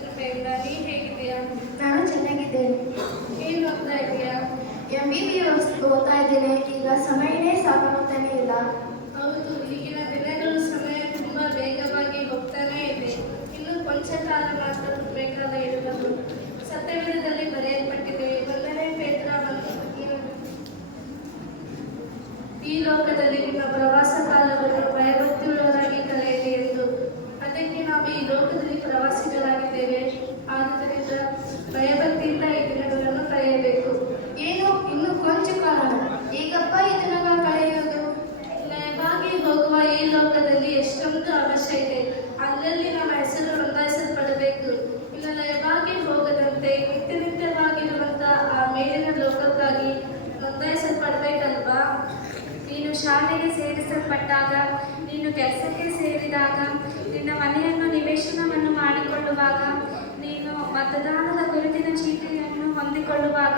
ಕೃಪೆಯಿಂದ. ನೀ ಹೇಗಿದೆಯಾ? ನಾನು ಚೆನ್ನಾಗಿದ್ದೇನೆ. ಏನು ಓದ್ತಾ ಇದೆಯಾ? MBBS ಓದ್ತಾ ಇದ್ದೇನೆ. ಈಗ ಸಮಯನೇ ಸಾಕಾಗುತ್ತಾನೆ ಇಲ್ಲ. ಹೌದು, ಈಗಿನ ದಿನಗಳು ಸಮಯ ತುಂಬ ವೇಗವಾಗಿ ಹೋಗ್ತಾನೇ ಇದೆ. ಇನ್ನು ಕೊಂಚ ಕಾಲ ಮಾತ್ರ ಬೇಕಾದ ಇರುವುದು. ಸತ್ಯವೇದದಲ್ಲಿ ಬರೆಯಲ್ಪಟ್ಟಿದೆ, 1 ಪೇತ್ರ 1:17. ಈ ಲೋಕದಲ್ಲಿ ನಿಮ್ಮ ಪ್ರವಾಸ ಕಾಲವನ್ನು ಭಯಭಕ್ತಿಯುಳ್ಳವರಾಗಿ ಕಳೆಯಿರಿ ಎಂದು. ಅದಕ್ಕೆ ನಾವು ಈ ಲೋಕದಲ್ಲಿ ಪ್ರವಾಸಿಗಳಾಗಿದ್ದೇವೆ. ಆದುದರಿಂದ ಭಯಭಕ್ತಿಯಿಂದ ಈ ದಿನಗಳನ್ನು ಕಳೆಯಬೇಕು. ಏನು ಇನ್ನು ಕೊಂಚ ಕಾಲ? ಈಗಪ್ಪ ಈ ದಿನಗಳ ಕಳೆಯುವುದು? ಲಯವಾಗಿ ಹೋಗುವ ಈ ಲೋಕದಲ್ಲಿ ಎಷ್ಟೊಂದು ಅವಶ್ಯ ಇದೆ. ಅಲ್ಲಲ್ಲಿ ನಮ್ಮ ಹೆಸರು ನೋಂದಾಯಿಸಲ್ಪಡಬೇಕು. ಇನ್ನು ಲಯವಾಗಿ ಹೋಗದಂತೆ ನಿತ್ಯನಿತ್ಯವಾಗಿರುವಂತಹ ಆ ಮೇಲಿನ ಲೋಕಕ್ಕಾಗಿ ನೋಂದಾಯಿಸಲ್ಪಡಬೇಕಲ್ವಾ? ನೀನು ಶಾಲೆಗೆ ಸೇರಿಸಲ್ಪಟ್ಟಾಗ, ನೀನು ಕೆಲಸಕ್ಕೆ ಸೇರಿದಾಗ, ನಿನ್ನ ಮನೆಯನ್ನು ನಿವೇಶನವನ್ನು ಮಾಡಿಕೊಳ್ಳುವಾಗ, ನೀನು ಮತದಾನದ ಗುರುತಿನ ಚೀಟಿಯನ್ನು ಹೊಂದಿಕೊಳ್ಳುವಾಗ,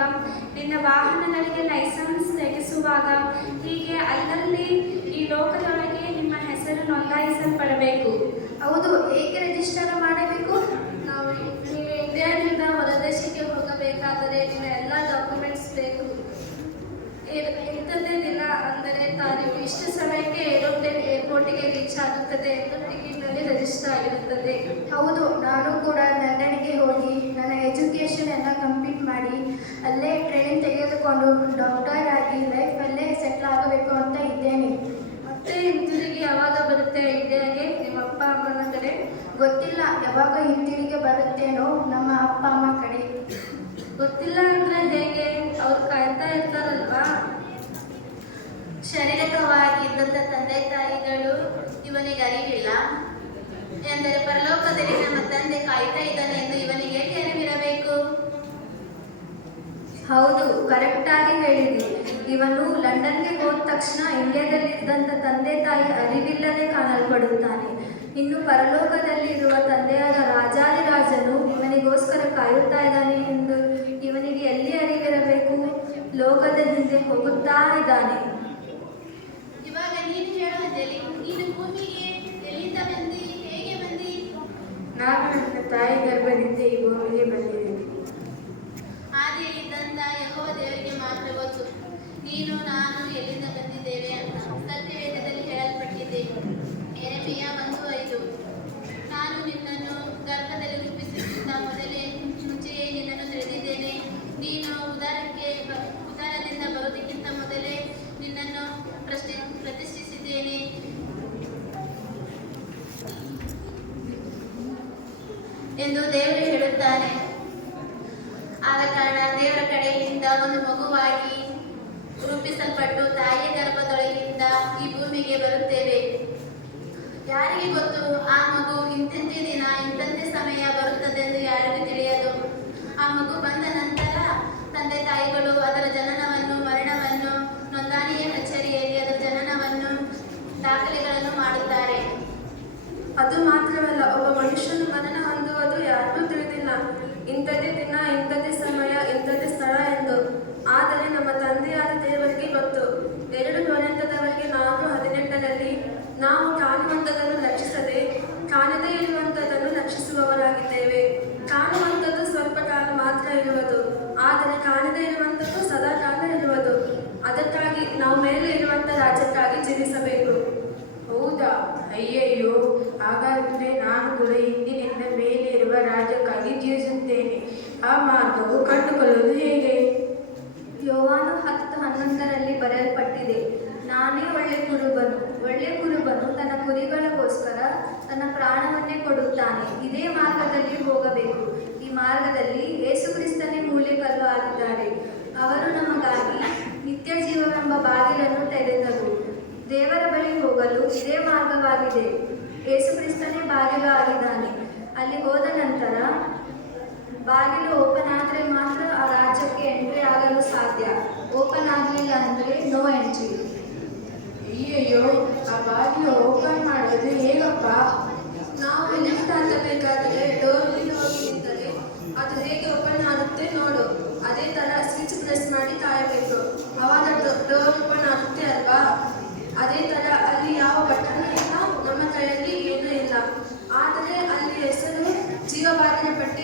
ನಿನ್ನ ವಾಹನಗಳಿಗೆ ಲೈಸೆನ್ಸ್ ತೆಗೆಸುವಾಗ, ಹೀಗೆ ಅಲ್ಲಲ್ಲಿ ಈ ಲೋಕದೊಳಗೆ ನಿಮ್ಮ ಹೆಸರು ನೋಂದಾಯಿಸಲ್ಪಡಬೇಕು. ಹೌದು, ಏಕೆ ರಿಜಿಸ್ಟರ್ ಮಾಡಬೇಕು? ನೀನು ಇಂಡಿಯಾದಿಂದ ಹೊರದೇಶಕ್ಕೆ ಹೋಗಬೇಕಾದರೆ ನಿನ್ನ ಎಲ್ಲ ಡಾಕ್ಯುಮೆಂಟ್ಸ್ ಬೇಕು. ಇಂಥದ್ದೇ ದಿನ ಅಂದರೆ ತಾರೀಕು ಇಷ್ಟು ಸಮಯಕ್ಕೆ ಏರೋಪ್ಲೇನ್ ಏರ್ಪೋರ್ಟಿಗೆ ರೀಚ್ ಆಗುತ್ತದೆ ಎಂದು ಟಿಕೆಟ್ನಲ್ಲಿ ರಿಜಿಸ್ಟರ್ ಆಗಿರುತ್ತದೆ. ಹೌದು, ನಾನು ಕೂಡ ಲಂಡನ್ಗೆ ಹೋಗಿ ನನ್ನ ಎಜುಕೇಷನ್ ಎಲ್ಲ ಕಂಪ್ಲೀಟ್ ಮಾಡಿ ಅಲ್ಲೇ ಟ್ರೈನಿಂಗ್ ತೆಗೆದುಕೊಂಡು ಡಾಕ್ಟರ್ ಆಗಿ ಲೈಫಲ್ಲೇ ಸೆಟ್ಲ್ ಆಗಬೇಕು ಅಂತ ಇದ್ದೇನೆ. ಮತ್ತೆ ಹಿಂತಿರುಗಿ ಯಾವಾಗ ಬರುತ್ತೆ ಇಂಡಿಯಾಗೆ ನಿಮ್ಮ ಅಪ್ಪ ಅಮ್ಮನ ಕಡೆ? ಗೊತ್ತಿಲ್ಲ, ಯಾವಾಗ ಹಿಂತಿರುಗಿ ಬರುತ್ತೇನೋ ನಮ್ಮ ಅಪ್ಪ ಅಮ್ಮ ಕಡೆ. ಗೊತ್ತಿಲ್ಲ ಅಂದರೆ ಹೇಗೆ? ಅವ್ರು ಕಾಯ್ತಾ ಇರ್ತಾರಲ್ವಾ? ಶಾರೀರಿಕವಾಗಿ ಇದ್ದಂಥ ತಂದೆ ತಾಯಿಗಳು ಇವನಿಗೆ ಅರಿವಿಲ್ಲ ಎಂದರೆ ಪರಲೋಕದಲ್ಲಿ ನಮ್ಮ ತಂದೆ ಕಾಯ್ತಾ ಇದ್ದಾನೆ ಎಂದು ಇವನಿಗೆ ಹೇಗೆ ಅರಿವಿರಬೇಕು? ಹೌದು, ಕರೆಕ್ಟಾಗಿ ಹೇಳಿದಿ. ಇವನು ಲಂಡನ್ಗೆ ಹೋದ ತಕ್ಷಣ ಇಂಡಿಯಾದಲ್ಲಿದ್ದಂಥ ತಂದೆ ತಾಯಿ ಅರಿವಿಲ್ಲದೆ ಕಾಣಲ್ಪಡುತ್ತಾನೆ. ಇನ್ನು ಪರಲೋಕದಲ್ಲಿ ಇರುವ ತಂದೆಯಾದ ರಾಜಾದಿರಾಜನು ಇವನಿಗೋಸ್ಕರ ಕಾಯುತ್ತಾ ಇದ್ದಾನೆ ಎಂದು ಇವನಿಗೆ ಎಲ್ಲಿ ಅರಿವಿರಬೇಕು? ಲೋಕದ ಹಿಂದೆ ಹೋಗುತ್ತಾ ಇದ್ದಾನೆ. ಇವಾಗ ನೀನು ಹೇಳುವಂತೆಲ್ಲಿ ನೀನು ಭೂಮಿಗೆ ಎಲ್ಲಿಂದ ಬಂದಿ, ಹೇಗೆ ಬಂದಿ? ನಾನು ನನ್ನ ತಾಯಿ ಗರ್ಭದಿಂದ ಈ ಭೂಮಿಗೆ ಬಂದಿದ್ದೇನೆ. ಆದಿಯಲ್ಲಿದ್ದಂಥ ಯೆಹೋವ ದೇವರಿಗೆ ಮಾತ್ರ ಗೊತ್ತು ನೀನು ನಾನು ಎಲ್ಲಿಂದ ಬಂದಿದ್ದೇವೆ ಅಂತ. ಸತ್ಯವೇದದಲ್ಲಿ ಹೇಳಲ್ಪಟ್ಟಿದೆ, ಯೆರೆಮೀಯ 1:5. ನಾನು ನಿನ್ನನ್ನು ಗರ್ಭದಲ್ಲಿ ರೂಪಿಸುತ್ತಿದ್ದ ಮುಂಚೆಯೇ ನಿನ್ನನ್ನು ತಿಳಿದಿದ್ದೇನೆ. ನೀನು ಉದರದಿಂದ ಬರುವುದಕ್ಕಿಂತ ಮೊದಲೇ ನಿನ್ನನ್ನು ಪ್ರತಿಷ್ಠಿಸಿದ್ದೇನೆ ಎಂದು ದೇವರು ಹೇಳುತ್ತಾನೆ. ಆದ ಕಾರಣ ದೇವರ ಕಡೆಯಿಂದ ಒಂದು ಮಗುವಾಗಿ ರೂಪಿಸಲ್ಪಟ್ಟು ತಾಯಿಯ ಗರ್ಭದೊಳಗಿಂದ ಈ ಭೂಮಿಗೆ ಬರುತ್ತೇವೆ. ಯಾರಿಗೆ ಗೊತ್ತು ಆ ಮಗು ಇಂತಿಂತೆ ದಿನ ಇಂತಂತೆ ಸಮಯ ಬರುತ್ತದೆಂದು ಯಾರಿಗೂ ತಿಳಿಯದು. ಆ ಮಗು ಬಂದ ನಂತರ ತಂದೆ ತಾಯಿಗಳು ಅದರ ಜನನವನ್ನು, ಮರಣವನ್ನು, ನೋಂದಣಿಯ ಕಚೇರಿಯಲ್ಲಿ ಅದರ ಜನನವನ್ನು, ದಾಖಲೆಗಳನ್ನು ಮಾಡುತ್ತಾರೆ. ಅದು ಮಾತ್ರವಲ್ಲ, ಒಬ್ಬ ಮನುಷ್ಯನು ಮರಣ ಹೊಂದುವುದು ಯಾರಿಗೂ ತಿಳಿದಿಲ್ಲ. ಇಂಥದ್ದೇ ದಿನ, ಇಂಥದ್ದೇ ಸಮಯ, ಇಂಥದ್ದೇ ಸ್ಥಳ ಎಂದು. ಆದರೆ ನಮ್ಮ ತಂದೆಯಾದ ದೇವರಿಗೆ ಗೊತ್ತು. 2 ಕೊರಿಂಥದವರಿಗೆ 4:18 ನಾವು ಕಾಣುವಂಥದ್ದನ್ನು ಲಕ್ಷಿಸದೆ ಕಾಣದೇ ಇರುವಂಥದ್ದನ್ನು ಲಕ್ಷಿಸುವವರಾಗಿದ್ದೇವೆ. ಕಾಣುವಂಥದ್ದು ಸ್ವಲ್ಪ ಕಾಲ ಮಾತ್ರ ಇರುವುದು, ಆದರೆ ಕಾಣದೇ ಇರುವಂಥದ್ದು ಸದಾ ಕಾಲ ಇರುವುದು. ಅದಕ್ಕಾಗಿ ನಾವು ಮೇಲೆ ಇರುವಂಥ ರಾಜ್ಯಕ್ಕಾಗಿ ಜೀವಿಸಬೇಕು. ಹೌದಾ? ಅಯ್ಯಯ್ಯೋ, ಹಾಗಾದರೆ ನಾನು ಕೂಡ ಇಂದಿನಿಂದ ಮೇಲೆ ಇರುವ ರಾಜ್ಯಕ್ಕಾಗಿ ಜೀವಿಸುತ್ತೇನೆ. ಆ ಮಾರ್ಗವು ಕಂಡುಕೊಳ್ಳುವುದು ಹೇಗೆ? ಯೋವಾನ 10:11 ಬರೆಯಲ್ಪಟ್ಟಿದೆ, ನಾನೇ ಒಳ್ಳೆ ಕುರುಬನು ತನ್ನ ಕುರಿಗಳಿಗೋಸ್ಕರ ತನ್ನ ಪ್ರಾಣವನ್ನೇ ಕೊಡುತ್ತಾನೆ. ಇದೇ ಮಾರ್ಗದಲ್ಲಿ ಹೋಗಬೇಕು. ಈ ಮಾರ್ಗದಲ್ಲಿ ಯೇಸುಕ್ರಿಸ್ತನೇ ಮೂಲೆಕಲ್ಲು ಆಗಿದ್ದಾರೆ. ಅವರು ನಮಗಾಗಿ ನಿತ್ಯ ಜೀವವೆಂಬ ಬಾಗಿಲನ್ನು ತೆರೆದರು. ದೇವರ ಬಳಿ ಹೋಗಲು ಇದೇ ಮಾರ್ಗವಾಗಿದೆ. ಯೇಸುಕ್ರಿಸ್ತನೇ ಬಾಗಿಲು ಆಗಿದ್ದಾನೆ. ಅಲ್ಲಿ ಹೋದ ನಂತರ ಬಾಗಿಲು ಓಪನ್ ಆದರೆ ಮಾತ್ರ ಆ ರಾಜ್ಯಕ್ಕೆ ಎಂಟ್ರಿ ಆಗಲು ಸಾಧ್ಯ. ಓಪನ್ ಆಗಲಿಲ್ಲ ಅಂದರೆ ನೋ ಎಂಟ್ರಿ. ಅಯ್ಯಯ್ಯೋ, ಆ ಬಾಗಿಲು ಓಪನ್ ಮಾಡೋದು ಹೇಗಪ್ಪ? ನಾವು ಲಿಫ್ಟ್ ಹತ್ತಬೇಕಾದರೆ ಡೋರ್ನಲ್ಲಿ ಹೋಗಿ ನಿಂತರೆ ಅದು ಹೇಗೆ ಓಪನ್ ಆಗುತ್ತೆ ನೋಡು. ಅದೇ ಥರ ಸ್ವಿಚ್ ಪ್ರೆಸ್ ಮಾಡಿ ಕಾಯಬೇಕು, ಅವಾಗ ಡೋರ್ ಓಪನ್ ಆಗುತ್ತೆ ಅಲ್ವಾ? ಅದೇ ಥರ ಅಲ್ಲಿ ಯಾವ ಬಟನ್ ಇಲ್ಲ, ನಮ್ಮ ಕೈಯಲ್ಲಿ ಏನೂ ಇಲ್ಲ. ಆದರೆ ಅಲ್ಲಿ ಹೆಸರು ಜೀವಬಾಗಿನ ಪಟ್ಟಿ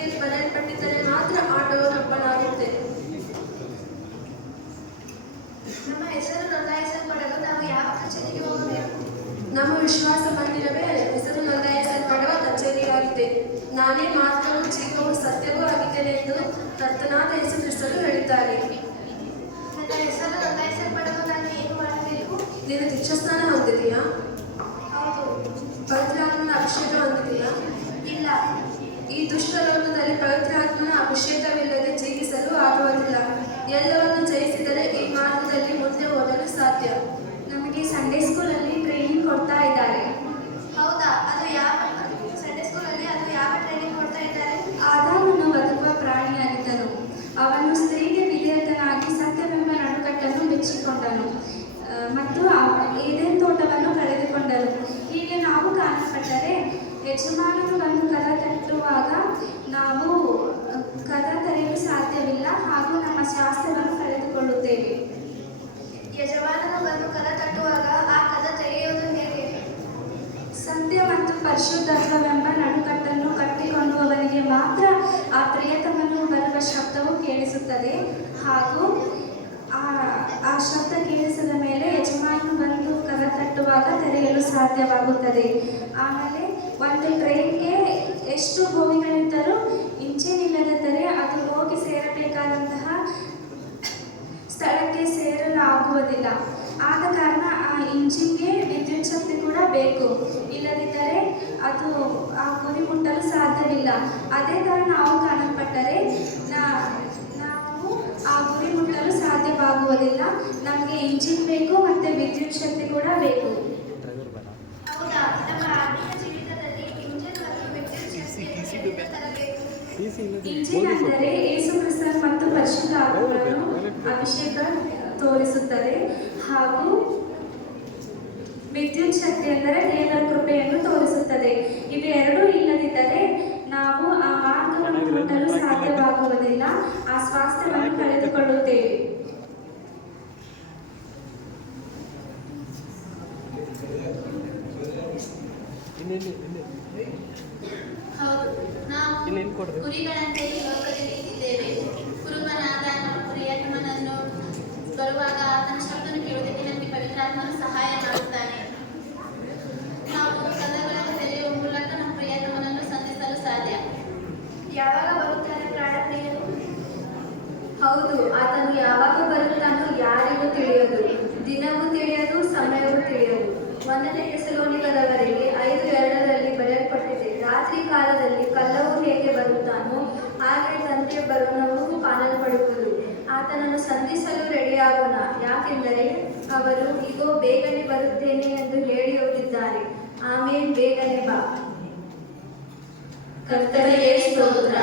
ನಾನೇ ಮಾರ್ಗವೂ ಜೀವವೂ ಸತ್ಯವೂ ಆಗಿದ್ದೇನೆ ಎಂದು ಕರ್ತನಾದ ಯೇಸು ಕ್ರಿಸ್ತರು ಹೇಳಿದ್ದಾರೆ. ನನ್ನ ಹೆಸರು ನೋಂದಾಯಿಸಲ್ಪಡಲು ನಾನು ಏನು ಮಾಡಬೇಕು? ನೀನು ದೀಕ್ಷಾಸ್ನಾನ ಹೊಂದಿದೆಯಾ? ಹೌದು. ಪವಿತ್ರಾತ್ಮನ ಅಭಿಷೇಕ ಹೊಂದಿದೆಯಾ? ಇಲ್ಲ. ಈ ದುಷ್ಟ ಲೋಕದಲ್ಲಿ ಪವಿತ್ರಾತ್ಮನ ಅಭಿಷೇಕವಿಲ್ಲದೆ ಜೀವಿಸಲು ಆಗುವುದಿಲ್ಲ. ಎಲ್ಲವನ್ನು ಜಯಿಸಿದರೆ ಈ ಮಾರ್ಗದಲ್ಲಿ ಮುಂದೆ ಹೋಗಲು ಸಾಧ್ಯ. ನಮಗೆ ಸಂಡೇ ಸ್ಕೂಲಲ್ಲಿ ಟ್ರೈನಿಂಗ್ ಕೊಡ್ತಾ ಇದ್ದಾರೆ. ಹೌದಾ? ಅದು ಯಾವ ಸಂಡೇ ಸ್ಕೂಲಲ್ಲಿ ಅದು ಯಾವ ಟ್ರೈನಿಂಗ್ ಕೊಡ್ತಾ ಇದ್ದಾರೆ? ಆದಾಮನು ಬದುಕುವ ಪ್ರಾಣಿಯಾಗಿದ್ದನು. ಅವನು ಸ್ತ್ರೀಗೆ ವಿಧೇಯನಾಗಿ ಸತ್ಯವೆಂಬ ನಡುಕಟ್ಟನ್ನು ಮೆಚ್ಚಿಕೊಂಡನು ಮತ್ತು ಏದೇನ್ ತೋಟವನ್ನು ಕಳೆದುಕೊಂಡನು. ಹೀಗೆ ನಾವು ಕಾಣಪಟ್ಟರೆ ಯಜಮಾನನು ಬಂದು ಕದ ತಟ್ಟುವಾಗ ನಾವು ಕದ ತೆರೆಯಲು ಸಾಧ್ಯವಿಲ್ಲ ಹಾಗೂ ನಮ್ಮ ಸ್ವಾಸ್ಥ್ಯವನ್ನು ಕಳೆದುಕೊಳ್ಳುತ್ತೇವೆ. ಯಜಮಾನನು ಬಂದು ಕದ ತಟ್ಟುವಾಗ ಆ ಕದ ತೆರೆಯುವುದು ಹೇಗೆ? ಸತ್ಯ ಮತ್ತು ಪರಿಶುದ್ಧತ್ವವೆಂಬ ನಡುಕಟ್ಟನ್ನು ಕಟ್ಟಿಕೊಂಡುವವನಿಗೆ ಮಾತ್ರ ಆ ಪ್ರಿಯತಮನು ಬರುವ ಶಬ್ದವು ಕೇಳಿಸುತ್ತದೆ ಹಾಗೂ ಆ ಶಬ್ದ ಕೇಳಿಸಿದ ಮೇಲೆ ಯಜಮಾನನು ಬಂದು ಕದ ತಟ್ಟುವಾಗ ತೆರೆಯಲು ಸಾಧ್ಯವಾಗುತ್ತದೆ. ಆಮೇಲೆ ಒಂದು ಟ್ರೈನ್ಗೆ ಎಷ್ಟು ಬೋಗಿಗಳಿದ್ದರೂ ಇಂಜಿನಿಲ್ಲದಿದ್ದರೆ ಅದು ಹೋಗಿ ಸೇರಬೇಕಾದಂತಹ ಸ್ಥಳಕ್ಕೆ ಸೇರಲು ಆಗುವುದಿಲ್ಲ. ಆದ ಕಾರಣ ಆ ಇಂಜಿನ್ಗೆ ವಿದ್ಯುತ್ ಶಕ್ತಿ ಕೂಡ ಬೇಕು. ಇಲ್ಲದಿದ್ದರೆ ಅದು ಆ ಗುರಿ ಮುಟ್ಟಲು ಸಾಧ್ಯವಿಲ್ಲ. ಅದೇ ಥರ ನಾವು ಕಾಣಲ್ಪಟ್ಟರೆ ನಾವು ಆ ಗುರಿ ಮುಟ್ಟಲು ಸಾಧ್ಯವಾಗುವುದಿಲ್ಲ. ನಮಗೆ ಇಂಜಿನ್ ಬೇಕು ಮತ್ತು ವಿದ್ಯುತ್ ಶಕ್ತಿ ಕೂಡ ಬೇಕು. ಹೌದಾ? ನಮ್ಮ ಆತ್ಮಿಕ ಜೀವಿತದಲ್ಲಿ ಇಂಜಿನ್ ಮತ್ತು ವಿದ್ಯುತ್ ಶಕ್ತಿಯನ್ನು ತರಬೇಕು. ಇಂಜಿನ್ ಅಂದರೆ ಯೇಸು ಕ್ರಿಸ್ತ ಮತ್ತು ಪರಿಶುದ್ಧ ಆತ್ಮನು ಅಭಿಷೇಕ ತೋರಿಸುತ್ತದೆ ಹಾಗೂ ವಿದ್ಯುತ್ ಶಕ್ತಿ ಎಂದರೆ ದೇವರ ಕೃಪೆಯನ್ನು ತೋರಿಸುತ್ತದೆ. ಇವೆರಡೂ ಇಲ್ಲದಿದ್ದರೆ ನಾವು ಆ ಮಾರ್ಗವನ್ನು ಮುಟ್ಟಲು ಸಾಧ್ಯವಾಗುವುದಿಲ್ಲ. ಆ ಸ್ವಾಸ್ಥ್ಯವನ್ನು ಕಳೆದುಕೊಳ್ಳುತ್ತೇವೆ. ಹೌದು, ನಾವು ಕುರಿಗಳಂತೆ ಈ ಲೋಕದಲ್ಲಿ ಇದ್ದೇವೆ. ಕುರುಬನಾದ ನಮ್ಮ ಪ್ರಿಯತಮನನ್ನು ಬರುವಾಗ ಆತನ ಶಬ್ದವನ್ನು ಕೇಳುವುದಕ್ಕೆ ನಮಗೆ ಪವಿತ್ರಾತ್ಮನು ಸಹಾಯ ಮಾಡುತ್ತಾನೆ. ನಾವು ಕದಗಳನ್ನು ತೆರೆಯುವ ಮೂಲಕ ನಮ್ಮ ಪ್ರಿಯತಮನನ್ನು ಸಂಧಿಸಲು ಸಾಧ್ಯ. ಯಾವಾಗ ಬರುತ್ತಾನೆ ಪ್ರಾಣಪ್ರಿಯನು? ಹೌದು, ಆತನು ಯಾವಾಗ ಬರುತ್ತಾನೋ ಯಾರಿಗೂ ತಿಳಿಯದು. ದಿನವೂ ತಿಳಿಯದು, ಸಮಯವೂ ತಿಳಿಯದು. 1ನೇ ಥೆಸಲೋನಿಕದವರಿಗೆ 5:2 ಬರೆಯಲ್ಪಟ್ಟಿದೆ, ರಾತ್ರಿ ಕಾಲದಲ್ಲಿ ಕಳ್ಳವು ಹೇಗೆ ಬರುತ್ತಾನೋ ಹಾಗೆ ತಂದೆ ಬರುವವನು ಕಾಣಲ್ಪಡುವುದು. ಆತನನ್ನು ಸಂಧಿಸಲು ರೆಡಿಯಾಗೋಣ, ಯಾಕೆಂದರೆ ಅವರು ಇಗೋ ಬೇಗನೆ ಬರುತ್ತೇನೆ ಎಂದು ಹೇಳಿ ಹೋಗಿದ್ದಾರೆ. ಆಮೇಲೆ ಬೇಗನೆ ಬಾ. ಕರ್ತನಿಗೆ ಸ್ತೋತ್ರ.